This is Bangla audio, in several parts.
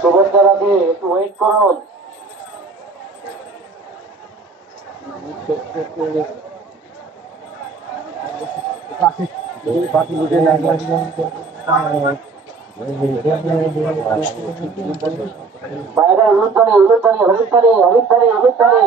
সুভদ্রাকে একটু ওয়েট করুন। বাইরে হলুদবাড়ি হলুদবাড়ি হলুদবাড়ি হলুদবাড়ি হলুদবাড়ি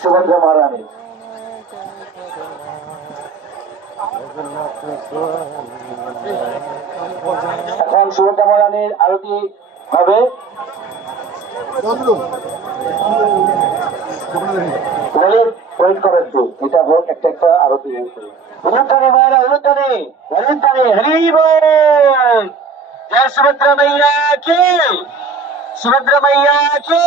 সুভদ্রা মহারানী এখন সুভদ্রা মহারানীর আরতি হবে। ওয়েট করেন তো, এটা হোক একটা একটা আরতি। হলুদানে মায়েরা হলুদানে হলুদানে হরি বল। জয় সুভদ্রা মাইয়া কি, সুভদ্রা মাইয়া কি।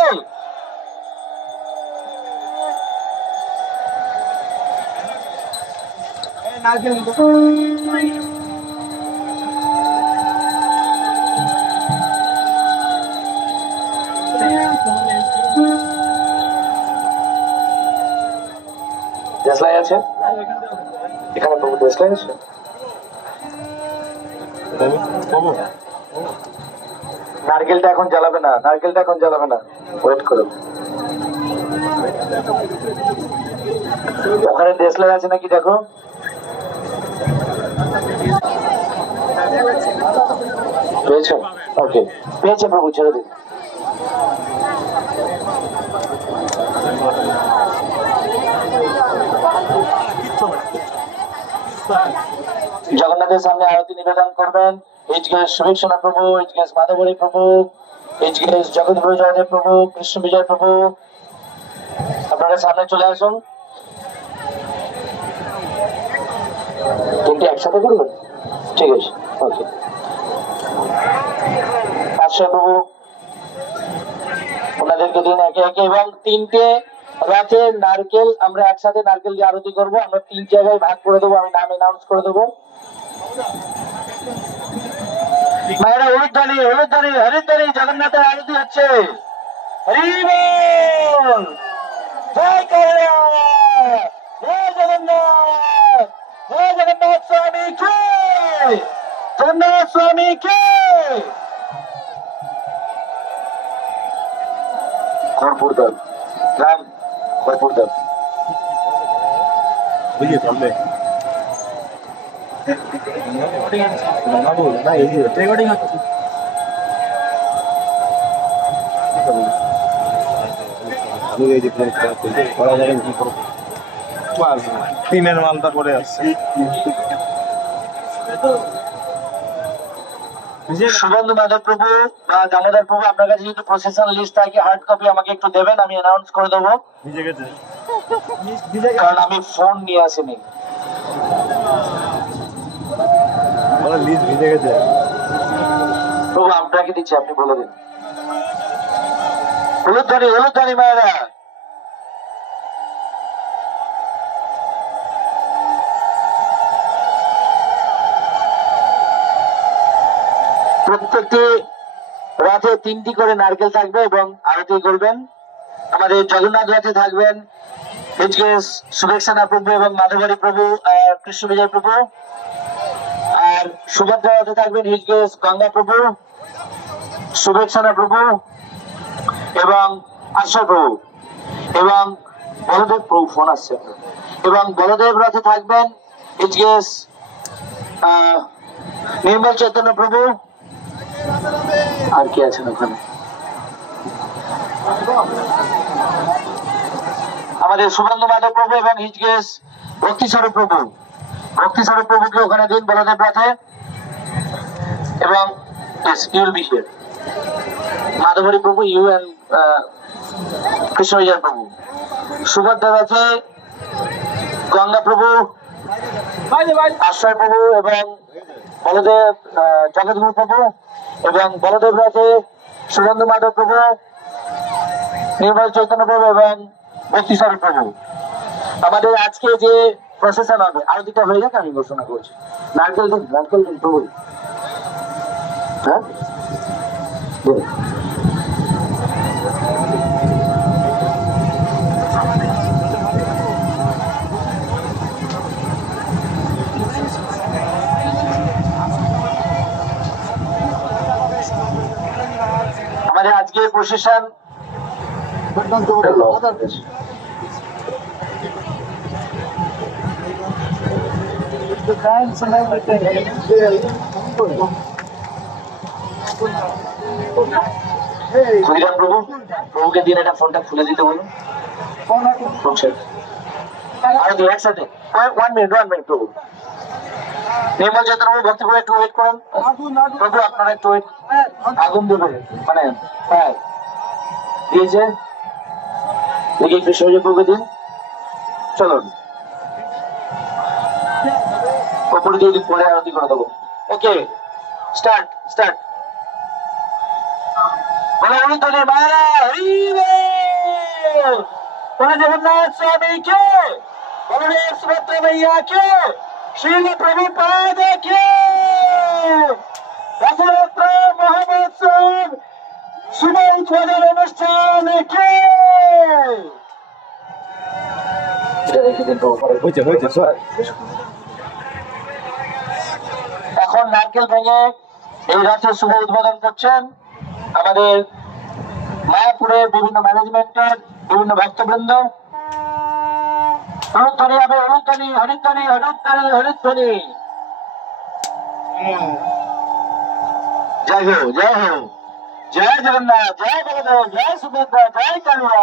দেশলাই আছে এখানে, প্রভু দেশলাই আছে। নারকেলটা এখন জ্বালাবে না, নারকেলটা এখন জ্বালাবে না, ওয়েট করো। ওখানে দেশলাই আছে নাকি দেখো। পেয়েছো? ওকে, পেয়েছে প্রভু, ছেড়ে দিন। জগন্নাথের সামনে আরতি নিবেদন করবেন এইচকেএস সুভীক্ষণা প্রভু, এইচকেএস মাধবরী প্রভু, এইচকেএস জগৎগুরু জয়দেব প্রভু, কৃষ্ণ বিজয় প্রভু। আপনারা সামনে চলে আসুন। তিনটে একসাথে করবেন, ঠিক আছে, ওকে। আশ্রয় প্রভু ওনাদেরকে দিন একে একে, এবং তিনটে রথের নারকেল আমরা একসাথে নারকেল দিয়ে আরতি করবো। আমরা 3 জায়গায় ভাগ করে দেবো, আমি নাম অ্যানাউন্স করে দেবো। মায়েরা হলুদদানি হলুদদানি হরিদ্দানি জগন্নাথের আরতি হচ্ছে। হরি বল, জয় কল্যাণ, জয় জগন্নাথ, জয় জগন্নাথ স্বামী কে, জগন্নাথ স্বামী কে। কর্পূরদান রাম, কর্পূরদান বুঝিয়ে চলবে তিনের মালটা করে আসছে। সুবন্ধু মাধব প্রভু বা দামোদর প্রভু, আপনার কাছে যেহেতু প্রসেশন লিস্ট থাকে, হার্ড কপি আমাকে একটু দেবেন, আমি অ্যানাউন্স করে দেবো। কারণ আমি ফোন নিয়ে আসিনি। প্রভু আপনাকে দিচ্ছি, আপনি বলে দিন। হলুদধারী হলুদধারী মায়েরা, প্রত্যেকটি রথে 3টি করে নারকেল থাকবে এবং আরতি করবেন। আমাদের জগন্নাথ রথে থাকবেন এইচকেএস সুভীক্ষণা প্রভু এবং মাধবরী প্রভু আর কৃষ্ণ বিজয় প্রভু, আর সুভদ্রা রথে থাকবেন এইচকেএস গঙ্গা প্রভু, সুভীক্ষণা প্রভু এবং আশ্রয় প্রভু, এবং বলদেব প্রভু ফোন আসছে, এবং বলদেব রথে থাকবেন এইচকেএস নির্মল চৈতন্য প্রভু। আর কি আছেন ওখানে? আমাদের সুবন্ধু মাধব প্রভু এবং এইচকেএস ভক্তিস্বরূপ প্রভু, ভক্তিস্বরূপ প্রভুকে ওখানে দিন বলদেব রথে, এবং ইউল বি হিয়ার। মাধবরী প্রভু ইউ এন্ড কৃষ্ণ বিজয় প্রভু। সুভদ্রা রথে গঙ্গা প্রভু, আশ্রয় প্রভু এবং বলদেব জগৎগুরু প্রভু, এবং বলদেব রথে সুবন্ধু মাধব প্রভু, নির্মল চৈতন্য প্রভু এবং ভক্তিস্বরূপ প্রভু। আমাদের আজকে যে প্রসেশন হবে, আরতিটা হয়ে যাক আমি ঘোষণা করছি। নারকেল দিন প্রভু। হ্যাঁ, আমাদের আজকে প্রসেশন ক্ষুদিরাম প্রভু, প্রভুকে দিন এটা ফোনটা খুলে দিতে বলুন। আরো দুই একসাথে 1 মিনিট প্রভু। নির্মল চৈতন্য প্রভু, ভক্তি প্রভু একটু ওয়েট করুন। প্রভু আপনারা একটু ওয়েট, আগুন দেবে মানে হ্যাঁ দিয়েছে দেখি একটু সহযোগ প্রভুকে দিন। চলুন ওপরে দিয়ে দিন, পরে আরতি করে দেবো। ওকে, স্টার্ট স্টার্ট। जगन्नाथ स्वामी के, बलदेव सुभद्रा मैया के, श्री प्रभुपाद के, रथयात्रा महोत्सव शुभ उद्বোधन अनुष्ठान के। এখন নারকেল ভেঙে এই রথের শুভ উদ্বোধন করছেন আমাদের মায়াপুরের বিভিন্ন ম্যানেজমেন্টের বিভিন্ন ভক্তবৃন্দ। হলুদধ্বনি হবে, হলুদধ্বনি, হরিধ্বনি, হলুদধ্বনি, হরিধ্বনি। জয় হো, জয় হো, জয় জগন্নাথ, জয় বলদেব, জয় সুভদ্রা, জয় কালিয়া।